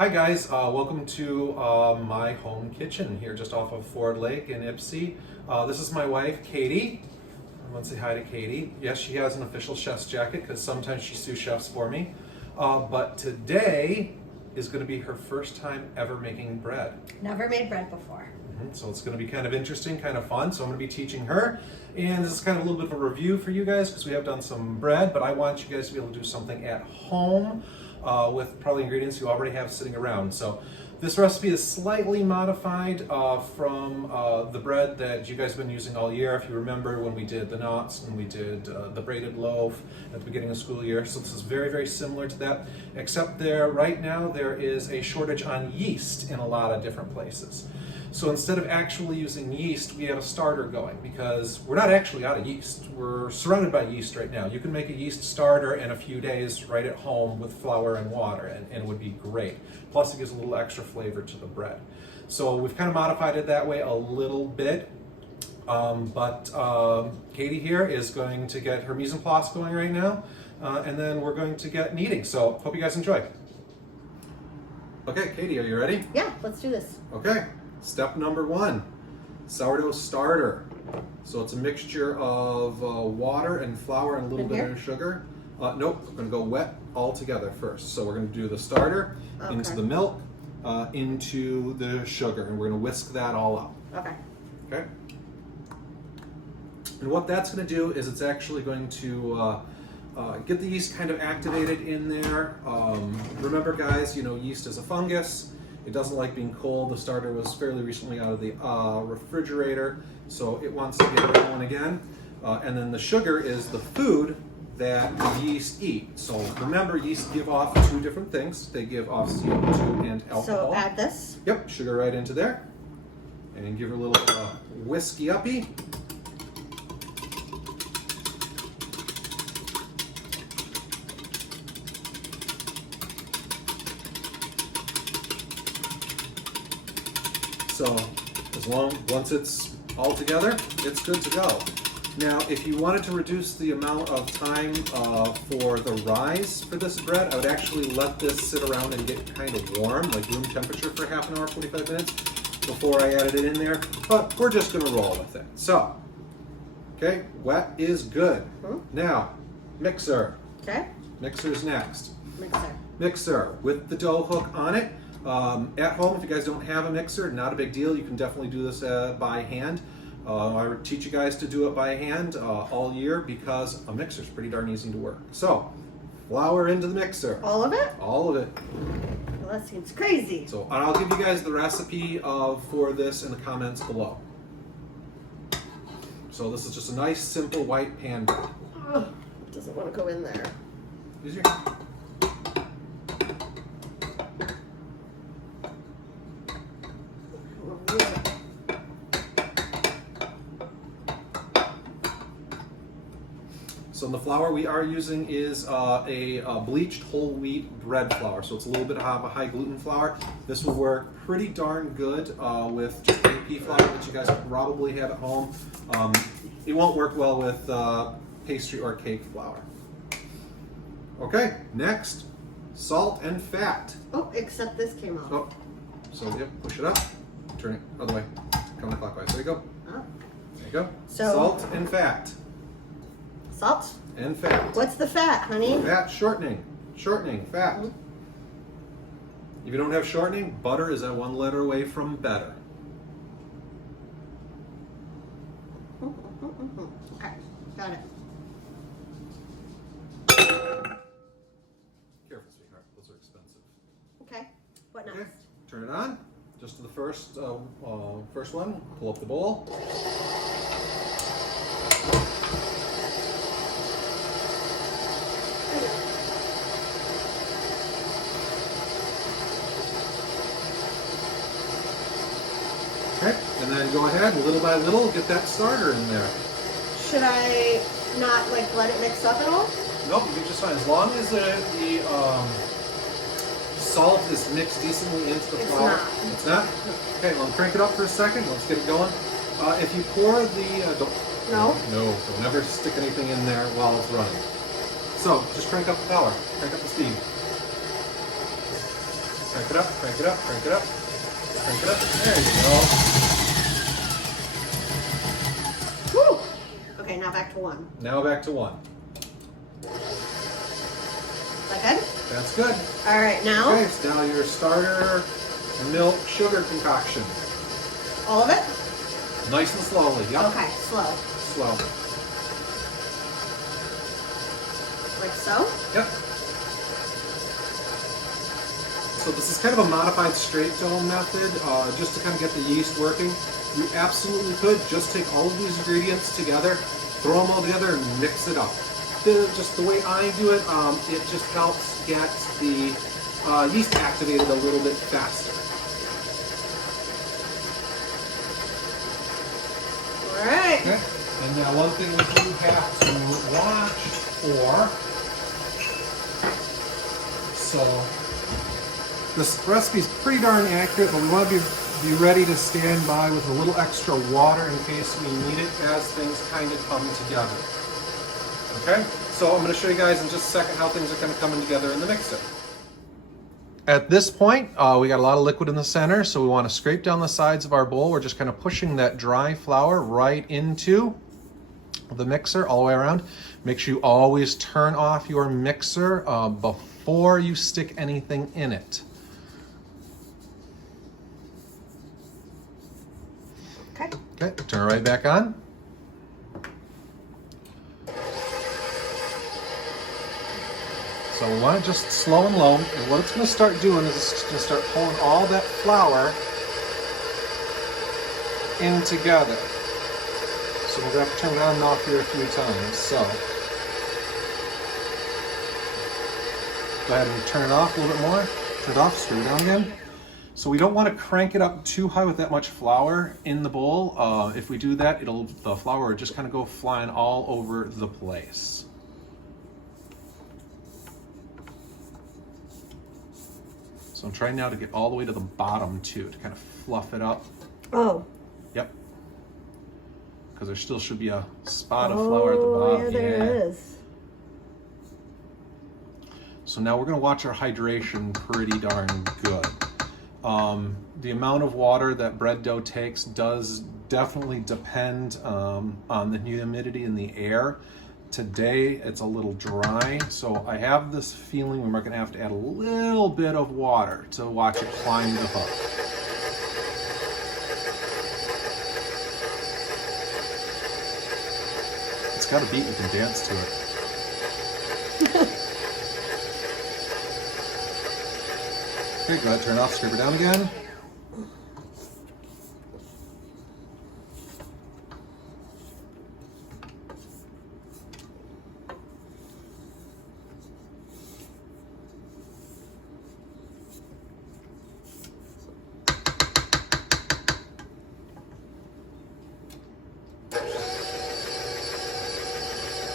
Hi guys, welcome to my home kitchen here just off of Ford Lake in Ypsi. This is my wife, Katie. I want to say hi to Katie. Yes, she has an official chef's jacket because sometimes she sous chefs for me. But today is going to be her first time ever making bread. Never made bread before. So it's going to be kind of interesting, kind of fun. So I'm going to be teaching her. And this is kind of a little bit of a review for you guys because we have done some bread, but I want you guys to be able to do something at home with probably ingredients you already have sitting around. So this recipe is slightly modified from the bread that you guys have been using all year. If you remember when we did the knots and we did the braided loaf at the beginning of the school year. So this is very, very similar to that, except right now there is a shortage on yeast in a lot of different places. So instead of actually using yeast, we have a starter going because we're not actually out of yeast. We're surrounded by yeast right now. You can make a yeast starter in a few days right at home with flour and water, and it would be great. Plus it gives a little extra flavor to the bread. So we've kind of modified it that way a little bit. Katie here is going to get her mise en place going right now, and then we're going to get kneading. So hope you guys enjoy. Okay, Katie, are you ready? Yeah, let's do this. Okay. Step number one, sourdough starter. So it's a mixture of water and flour and a little bit of sugar. Nope, we're gonna go wet all together first. So we're gonna do the starter into the milk, into the sugar, and we're gonna whisk that all up. Okay. And what that's gonna do is it's actually going to get the yeast kind of activated in there. Remember guys, you know, yeast is a fungus. It doesn't like being cold. The starter was fairly recently out of the refrigerator, so it wants to get going again. And then the sugar is the food that the yeast eat. So remember, yeast give off two different things. They give off CO2 and alcohol. So add this? Yep, sugar right into there. And give her a little whiskey-uppy. So once it's all together, it's good to go. Now, if you wanted to reduce the amount of time for the rise for this bread, I would actually let this sit around and get kind of warm, like room temperature for half an hour, 45 minutes, before I added it in there. But we're just gonna roll with it. So, okay, wet is good. Now, mixer. Okay. Mixer's next. Mixer. Mixer with the dough hook on it. At home, if you guys don't have a mixer, not a big deal. You can definitely do this by hand. I would teach you guys to do it by hand all year because a mixer is pretty darn easy to work. So, flour into the mixer. All of it? All of it. Well, that seems crazy. So, and I'll give you guys the recipe for this in the comments below. So this is just a nice, simple white pan bread. Oh, it doesn't want to go in there. Use your So the flour we are using is a bleached whole wheat bread flour. So it's a little bit of a high gluten flour. This will work pretty darn good with just AP flour that you guys probably have at home. It won't work well with pastry or cake flour. Okay, next, salt and fat. Oh, except this came off. Oh, so yep, push it up, turn it other way, counterclockwise. There you go. Oh. There you go. So, salt and fat. Salt? And fat. What's the fat, honey? Fat, shortening. Shortening, fat. If you don't have shortening, butter is one letter away from better. Okay, got it. Careful, sweetheart. Those are expensive. Okay, what next? Okay. Turn it on. Just to the first one. Pull up the bowl. Okay, and then go ahead and little by little get that starter in there. Should I not like let it mix up at all? Nope, you do just fine. As long as the salt is mixed decently into the flour. It's not? Okay, well, crank it up for a second. Let's get it going. If you pour the... No? No, don't ever stick anything in there while it's running. So, just crank up the power. Crank up the speed. Crank it up, crank it up, crank it up, crank it up. There you go. Woo! Okay, now back to 1. Now back to 1. Is that good? That's good. All right, now? Okay, so now your starter milk sugar concoction. All of it? Nice and slowly, yep. Okay, slow. Slow. Like so? Yep. So this is kind of a modified straight dough method, just to kind of get the yeast working. You absolutely could just take all of these ingredients together, throw them all together and mix it up. Just the way I do it, it just helps get the yeast activated a little bit faster. All right. Okay. And now one thing we do have to watch for, so this recipe is pretty darn accurate, but we want to be ready to stand by with a little extra water in case we need it as things kind of come together. Okay, so I'm going to show you guys in just a second how things are kind of coming together in the mixer. At this point, we got a lot of liquid in the center, so we want to scrape down the sides of our bowl. We're just kind of pushing that dry flour right into the mixer all the way around. Make sure you always turn off your mixer before you stick anything in it. Okay. Okay, turn it right back on. So we want it just slow and low, and what it's going to start doing is it's going to start pulling all that flour in together. So we're going to have to turn it on and off here a few times. So go ahead and turn it off a little bit more. Turn it off, screw it down again. So we don't want to crank it up too high with that much flour in the bowl. If we do that, the flour will just kind of go flying all over the place. So I'm trying now to get all the way to the bottom too, to kind of fluff it up. Oh. Yep. Because there still should be a spot of flour at the bottom. Yeah, there is. So now we're going to watch our hydration pretty darn good. The amount of water that bread dough takes does definitely depend on the humidity in the air. Today it's a little dry, so I have this feeling we're going to have to add a little bit of water to watch it climb the hook. It's got a beat, you can dance to it. Okay, go ahead, turn it off, scrape it down again.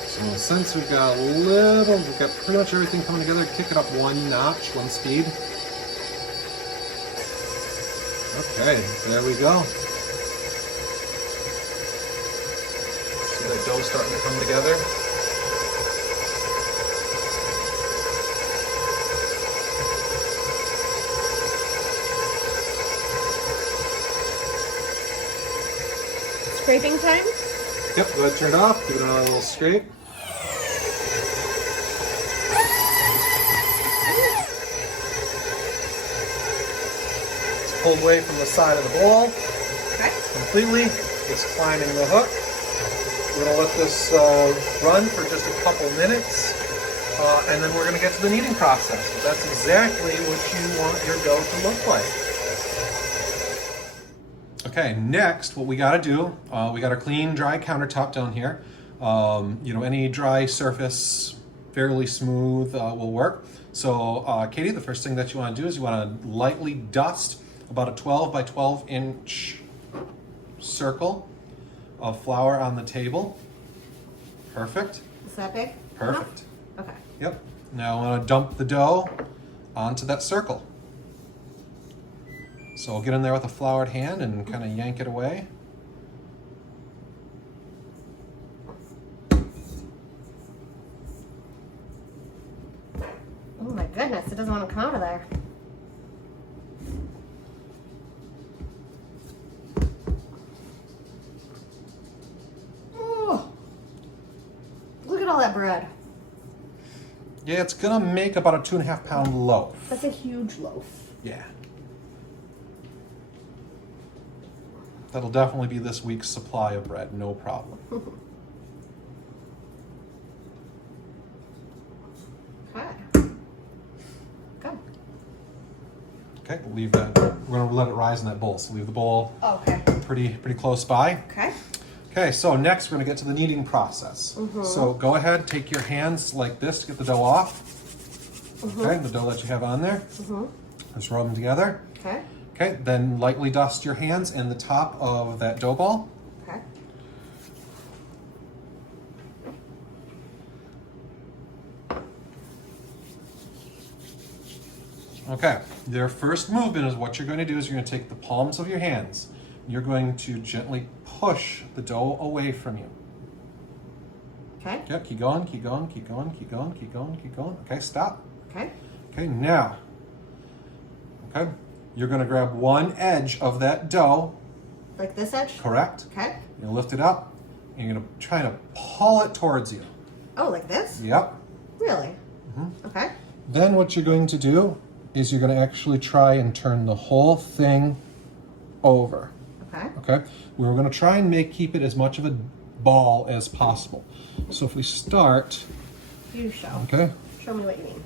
So since we've got pretty much everything coming together, kick it up one notch, one speed. Okay, there we go. See that dough starting to come together? Scraping time? Yep, go ahead and turn it off, give it another little scrape. It's pulled away from the side of the bowl. Okay. Completely. It's climbing the hook. We're going to let this run for just a couple minutes, and then we're going to get to the kneading process. So that's exactly what you want your dough to look like. Okay, next, what we got to do, we got our clean, dry countertop down here. Any dry surface, fairly smooth, will work. So, Katie, the first thing that you want to do is you want to lightly dust about a 12 by 12 inch circle of flour on the table. Perfect. Is that big? Perfect. Enough? Okay. Yep. Now I want to dump the dough onto that circle. So I'll get in there with a floured hand and kind of yank it away. Oh my goodness, it doesn't want to come out of there. at all that bread. Yeah, it's gonna make about a 2.5 pound loaf. That's a huge loaf. Yeah. That'll definitely be this week's supply of bread, no problem. Okay. Good. Okay, leave that. We're gonna let it rise in that bowl. So leave the bowl Okay. pretty close by. Okay. Okay, so next we're gonna get to the kneading process. So go ahead, take your hands like this to get the dough off. Okay, the dough that you have on there. Just rub them together. Okay. Okay, then lightly dust your hands in the top of that dough ball. Okay. Okay, your first movement is what you're going to do is you're going to take the palms of your hands. You're going to gently push the dough away from you. Okay. Yep, keep going, keep going, keep going, keep going, keep going, keep going. Okay, stop. Okay. Okay, now, okay, you're going to grab one edge of that dough. Like this edge? Correct. Okay. You're going to lift it up, and you're going to try to pull it towards you. Oh, like this? Yep. Really? Okay. Then what you're going to do is you're going to actually try and turn the whole thing over. Okay. Okay? We're going to try and keep it as much of a ball as possible. So if we start, You show. okay, Show me what you mean.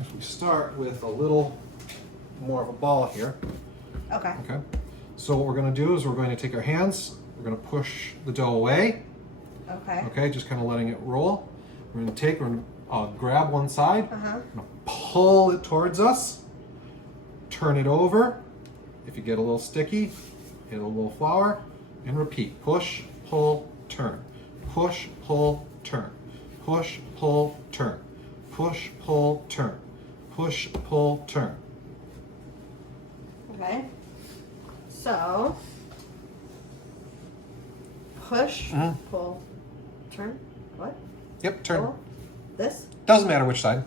if we start with a little more of a ball here, Okay. okay? So what we're going to do is we're going to take our hands, we're going to push the dough away, Okay. okay, just kind of letting it roll. We're going to grab one side, Uh-huh. we're going to pull it towards us, turn it over. If you get a little sticky, get a little flour, and repeat. Push, pull, turn. Push, pull, turn. Push, pull, turn. Push, pull, turn. Push, pull, turn. Okay. So, push, pull, turn. What? Yep, turn. Pull. This? Doesn't matter which side.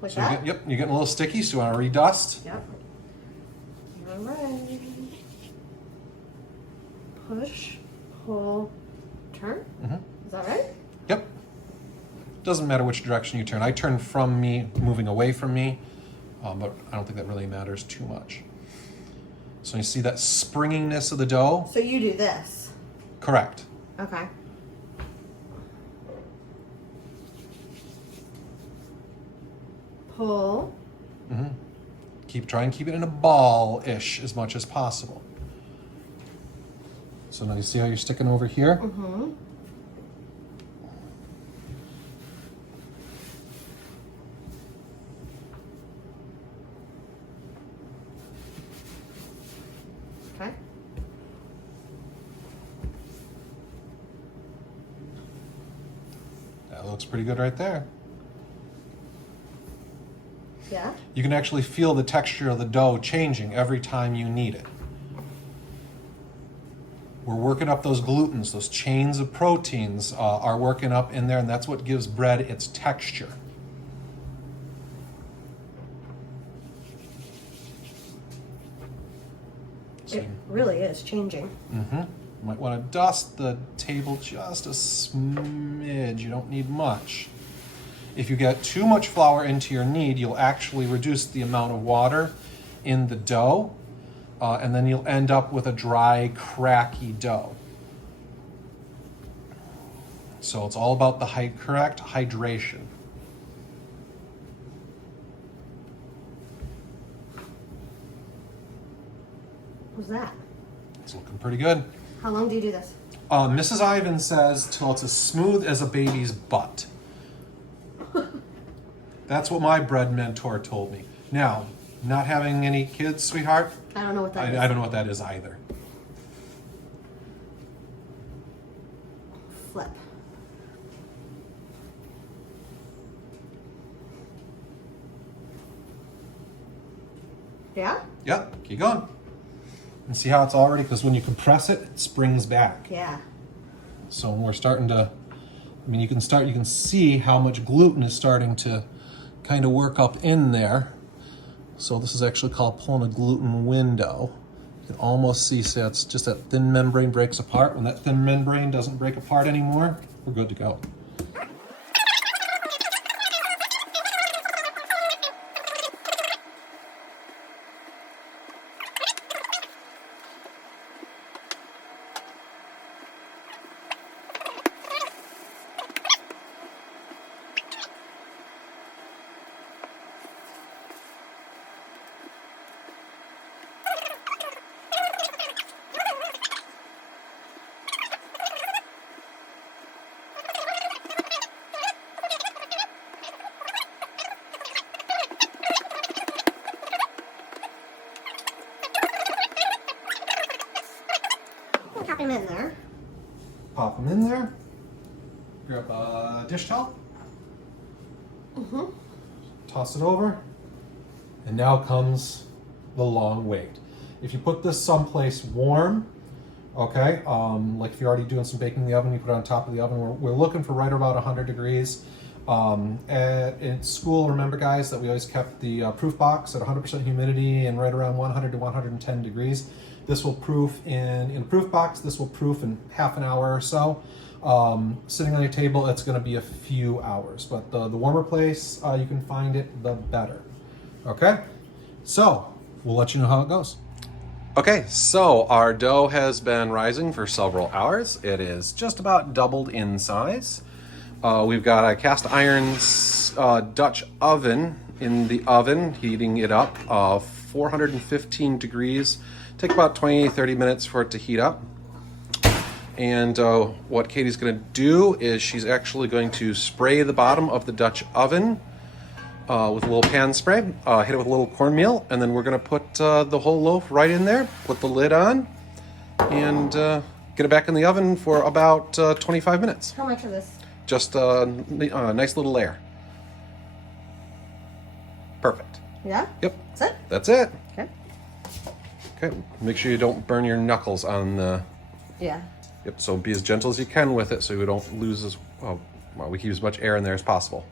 Like So that? you're getting a little sticky, so you want to redust. Yep. You're right. Push, pull, turn. Is that right? Yep. Doesn't matter which direction you turn. I turn from me, moving away from me, but I don't think that really matters too much. So you see that springiness of the dough? So you do this. Correct. Okay. Pull. Try and keep it in a ball-ish as much as possible. So now you see how you're sticking over here? Okay. That looks pretty good right there. Yeah. You can actually feel the texture of the dough changing every time you knead it. We're working up those glutens, those chains of proteins are working up in there, and that's what gives bread its texture. It really is changing. You might want to dust the table just a smidge. You don't need much. If you get too much flour into your knead, you'll actually reduce the amount of water in the dough, and then you'll end up with a dry, cracky dough. So it's all about the correct hydration. What's that? It's looking pretty good. How long do you do this? Mrs. Ivan says till it's as smooth as a baby's butt. That's what my bread mentor told me. Now, not having any kids, sweetheart, I don't know what that is. I don't know what that is either. Flip. Yeah? Yep, keep going. And see how it's already, because when you compress it, it springs back. Yeah. So we're starting to, you can see how much gluten is starting to kind of work up in there. So this is actually called pulling a gluten window. You can almost see, so it's just that thin membrane breaks apart. When that thin membrane doesn't break apart anymore, we're good to go. Pop them in there. Grab a dish towel. Toss it over. And now comes the long wait. If you put this someplace warm, okay, like if you're already doing some baking in the oven, you put it on top of the oven. We're looking for right about 100 degrees. In school, remember guys that we always kept the proof box at 100% humidity and right around 100 to 110 degrees. This will proof in a proof box. This will proof in half an hour or so. Sitting on your table, it's going to be a few hours, but the warmer place you can find it, the better. Okay, so we'll let you know how it goes. Okay, so our dough has been rising for several hours. It is just about doubled in size. We've got a cast iron Dutch oven in the oven, heating it up 415 degrees. Take about 20-30 minutes for it to heat up. And what Katie's going to do is she's actually going to spray the bottom of the Dutch oven with a little pan spray, hit it with a little cornmeal, and then we're going to put the whole loaf right in there, put the lid on, and get it back in the oven for about 25 minutes. How much of this? Just a nice little layer. Perfect. Yeah? Yep. That's it? That's it. Okay. Okay. Make sure you don't burn your knuckles on the... Yeah. Yep. So be as gentle as you can with it so you don't lose as... well, we keep as much air in there as possible.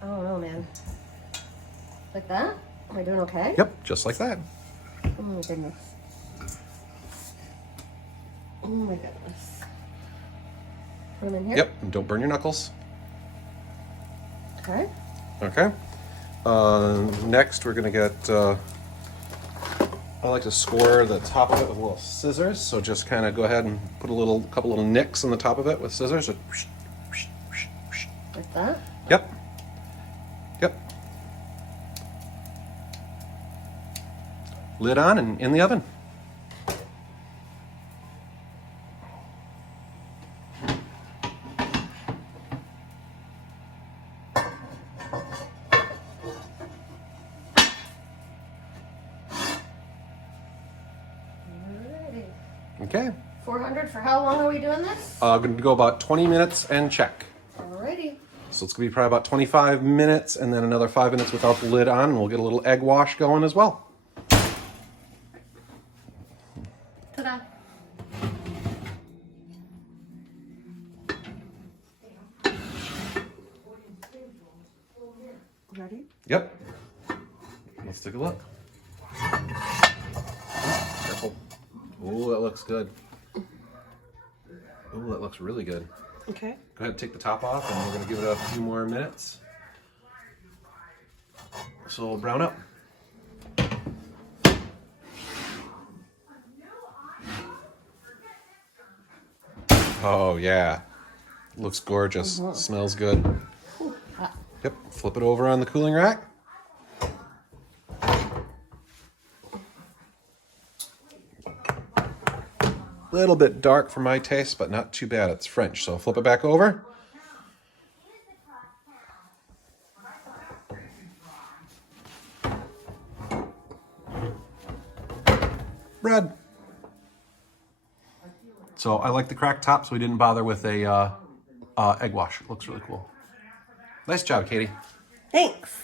I don't know, man. Like that? Am I doing okay? Yep. Just like that. Oh my goodness. Oh my goodness. Put them in here? Yep. And don't burn your knuckles. Okay. Okay. Next, we're gonna get. I like to score the top of it with little scissors. So just kind of go ahead and put a couple little nicks on the top of it with scissors. Like that? Yep. Yep. Lid on and in the oven. Okay. 400 for how long are we doing this? Going to go about 20 minutes and check. Alrighty. So it's going to be probably about 25 minutes and then another 5 minutes without the lid on. And we'll get a little egg wash going as well. Ta-da. Ready? Yep. Let's take a look. Careful. Oh, that looks good. Oh, that looks really good. Okay. Go ahead and take the top off and we're going to give it a few more minutes. So it'll brown up. Oh yeah. Looks gorgeous. Smells good. Yep. Flip it over on the cooling rack. Little bit dark for my taste, but not too bad. It's French, so flip it back over. Bread. So I like the cracked top, so we didn't bother with a egg wash. It looks really cool. Nice job, Katie. Thanks.